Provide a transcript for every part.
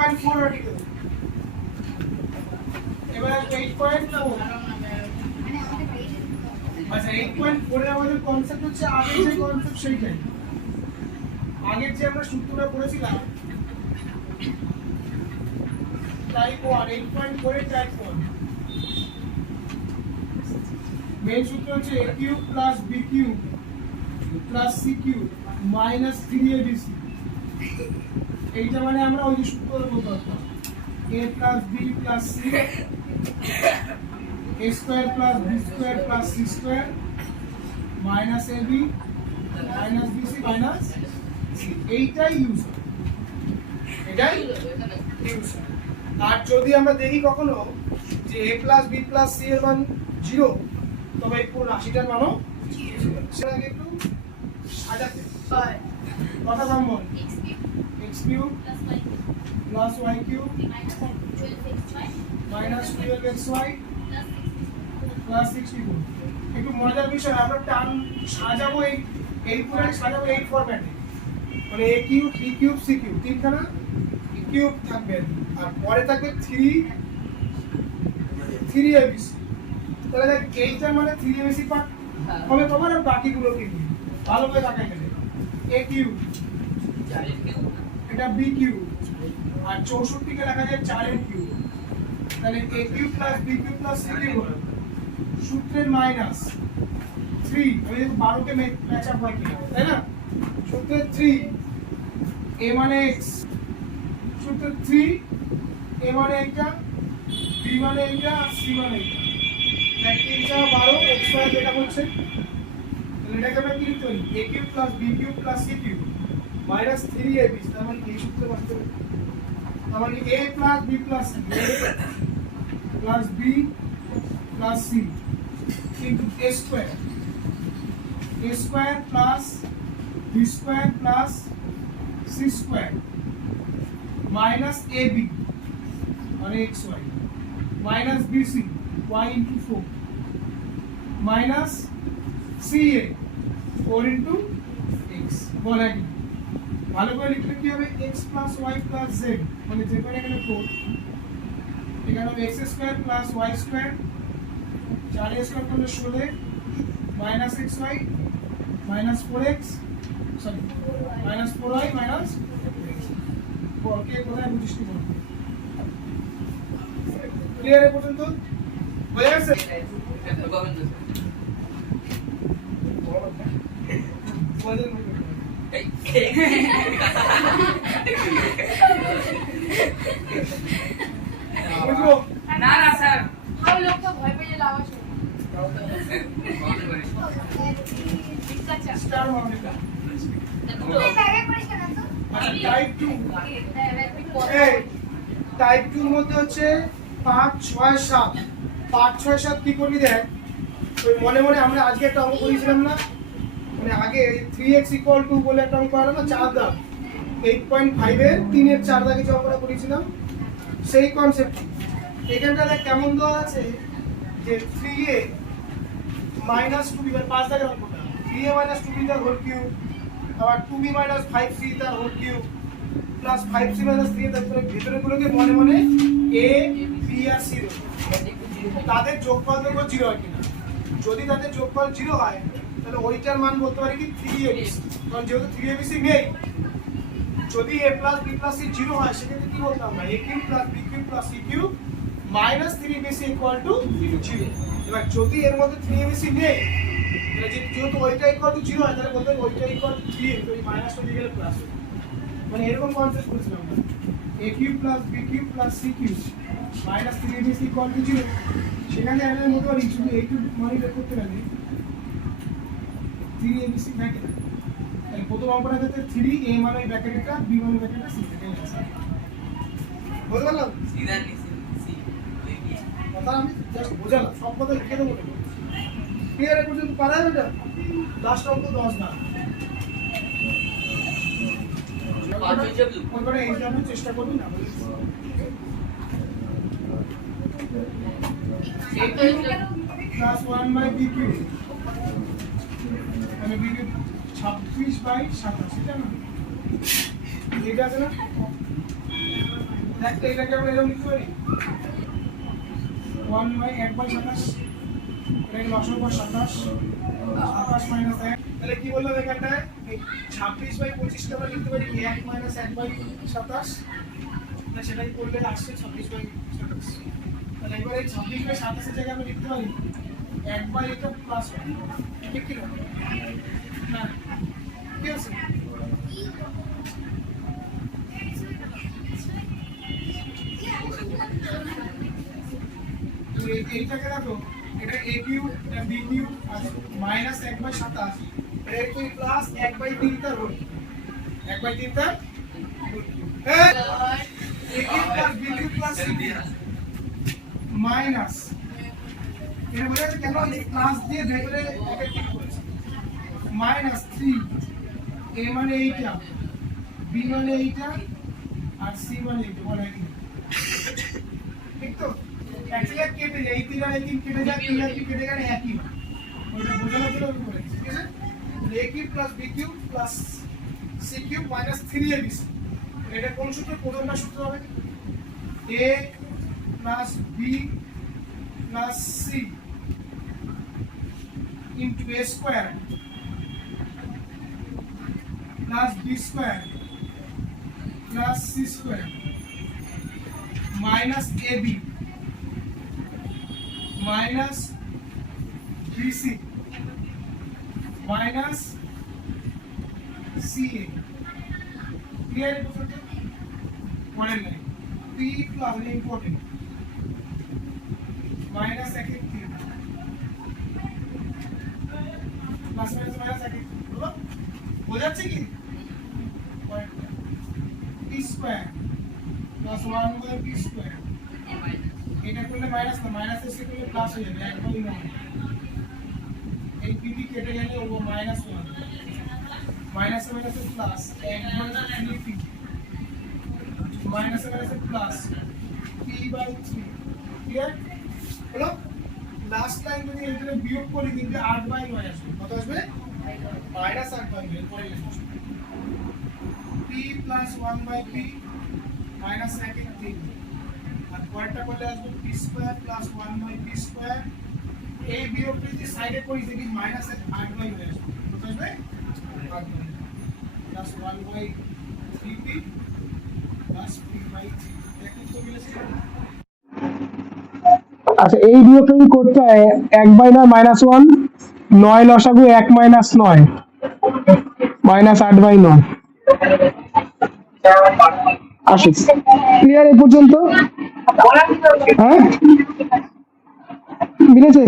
8.4 রাখতে দেব। এবার 8.4 আচ্ছা 8.4 এর আমাদের কনসেপ্ট হচ্ছে আগের যে কনসেপ্ট সেইটাই। আগের যে আমরা সূত্রটা পড়েছিলাম টাইপ 1 8.4 এর টাইপ 1 মেন সূত্র হচ্ছে a cube plus b cube plus c cube minus 3abc। এইটা মানে আমরা ওই যে সূত্র বলতে পারতাম a plus b plus c a square plus b square plus c square minus ab minus bc minus c। এইটাই ইউজ, এটাই ইউজ। আর যদি আমরা দেখি কখনো যে a plus b plus c এর মান 0, তবে এই পুরো রাশিটার মানও সেটা আগে একটু সাজাতে কথা কম বল। x cube plus y cube minus 12xy plus 64। একটু মজার বিষয়, আমরা টার্ম সাজাবো এই পুরোটাই সাজাবো এই ফরম্যাটে, মানে a cube b cube c cube তিনখানা কিউব থাকবে আর পরে থাকবে 3abc। তাহলে দেখ এইটা মানে 3abc পার্ট হবে তোমার, আর বাকিগুলো কি ভালো করে তাকাই গেলে a কিউব এটা b কিউব আর 64 কে লেখা যায় 4 এর কিউব। তাহলে a cube plus b cube plus c cube হলো সূত্রের মাইনাস 3, ওই 12 কে ম্যাচ আপ হয় কিনা, তাই না? সূত্রের 3 a মানে x, সূত্রের 3 a মানে এটা, b মানে এটা আর c মানে এটা। দেখ 3 × 12 x স্কয়ার যেটা হচ্ছে, তাহলে এটাকে আমরা কি লিখতে পারি a cube plus b cube plus c cube minus 3ab। তার মানে এই সূত্রে বসতে হবে, তার মানে a plus b plus c plus b plus c into a square plus b square plus c square minus ab মানে xy minus bc y into 4 minus ca 4 into x। বলা কি ভালো করে লিখলে কি হবে x plus y plus z, মানে যেখানে এখানে 4 এখানে হবে x square plus y square 4 square করলে 16 minus xy minus 4x sorry minus 4y minus 4 কে কোথায় বুঝিস কি বল? ক্লিয়ার এ পর্যন্ত বোঝা গেছে? না না স্যার हम लोग तो भय पे लावा छो স্টার মনিকা তুমি ব্যাগে করিস কেন তো আচ্ছা টাইপ 2 এই টাইপ 2 এর মধ্যে হচ্ছে 5 6 7 5 6 7 কি করবি দেখ, ওই মনে মনে আমরা আজকে একটা অঙ্ক করেছিলাম না, মানে আগে 3x = বলে একটা অঙ্ক করা না, 4 দাগ 8.5 এর 3 এর 4 দাগে যে অঙ্কটা করেছিলাম সেই কনসেপ্ট। এখানটা দেখ কেমন দেওয়া আছে যে 3a মাইনাস 2b, 5 দাগের অঙ্কটা 3a মাইনাস 2b তার হোল কিউব, আবার 2b মাইনাস 5c তার whole cube plus 5c minus 3 তার ভেতরেগুলোকে মনে মনে a b আর c তাদের যোগফল দেখো 0 হয় কিনা। যদি তাদের যোগফল 0 হয় তাহলে ওইটার মান বলতে পারি কি 3abc, কারণ যেহেতু 3abc নেই। যদি a plus b plus c 0 হয় সেক্ষেত্রে কি বলতাম আমরা a cube plus b cube plus c cube minus 3abc = 0। এবার যদি এর মধ্যে 3abc নেই তাহলে যেহেতু ওইটা = 0 হয় তাহলে বলতে ওইটা = 3, তো এই মাইনাসটা দিয়ে গেলে প্লাস, মানে এরকম কনসেপ্ট করেছিলাম আমরা a cube plus b cube plus c cube minus 3abc = 0। সেখানে আমরা মনে করি শুধু এইটুকু মানে বের করতে পারি 3abc থাকে না, এই প্রথম অঙ্কটার ক্ষেত্রে 3a মানে এই ব্র্যাকেটটা b মানে ব্র্যাকেটটা c থেকে আসে। বুঝতে পারলাম? সিধা নিচে সি ওই কি কথা আমি জাস্ট বোঝালাম, সব কথা লিখে দেবো না। ক্লিয়ার এ পর্যন্ত পারা যাবে এটা? লাস্ট অঙ্ক 10 না ওইখানে এই জানার চেষ্টা করবি না প্লাস 1/b কিউব মানে b কিউব 26/27, এটা না এটা আছে না দেখ তো এটাকে আমরা এরকম লিখতে পারি 1/27 এটাকে লসাগু করে 27 27 মাইনাস 1 তাহলে কি বললাম এখানটায় 26/25 কে আমরা লিখতে পারি 1 - 1/27 তাহলে সেটাই করলে আসছে 26/27 তাহলে এবার এই 26/27 এর জায়গায় আমরা লিখতে পারি 1/এটা প্লাস 1 ঠিক কি না না কি আছে তো এইটাকে দেখো এটা a কিউ এটা b কিউ আর মাইনাস 1/27 এটা কি প্লাস 1/3 টা রুট 1/3 টা হ্যাঁ a Q plus b Q plus c Q minus এটা বলে আছে কেন এই প্লাস দিয়ে ভেতরে এটা ঠিক করেছে মাইনাস 3 a মানে এইটা b মানে এইটা আর c মানে এইটা বলে কি ঠিক তো অ্যাকচুয়ালি কেটে যায় এই 3 আর 3 কেটে যায় 3 আর 3 কেটে গেলে একই হয় ওটা বোঝানোর জন্য আমি বলেছি ঠিক আছে a cube plus b cube plus c cube minus 3ab এটা কোন সূত্র প্রথমটা সূত্র হবে a plus b plus c into a square plus b square plus c square minus ab minus bc minus ca clear পরের line p plus important minus এক এক তিন প্লাস মাইনাস মাইনাস এক এক হলো বোঝাচ্ছে কি p square plus 1/p square এটা করলে মাইনাস না মাইনাস এসে করলে প্লাস হয়ে যাবে 1/9 এই p কেটে গেলে ও minus 1 minus minus plus 1/3p minus minus plus p/3 clear হলো লাস্ট লাইন যদি এখানে বিয়োগ করি কিন্তু 8/9 আসবে কত আসবে মাইনাস 8/9 পরে লিখব p প্লাস 1/p মাইনাস 1/3 আর পরেরটা করলে আসবে p square plus 1/p square এই বিয়োগটা যদি সাইডে করি দেখি মাইনাস 8/9 আসবে কত আসবে 8/9 প্লাস 1/3p প্লাস p/3 দেখুন তো মিলেছে আচ্ছা এই বিয়োগটা কি করতে হয় 1/9 - 1 9 লসাগু 1 - 9 -8/9 আসে ক্লিয়ার এই পর্যন্ত হ্যাঁ মিলেছে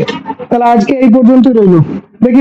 তাহলে আজকে এই পর্যন্ত রইলো দেখি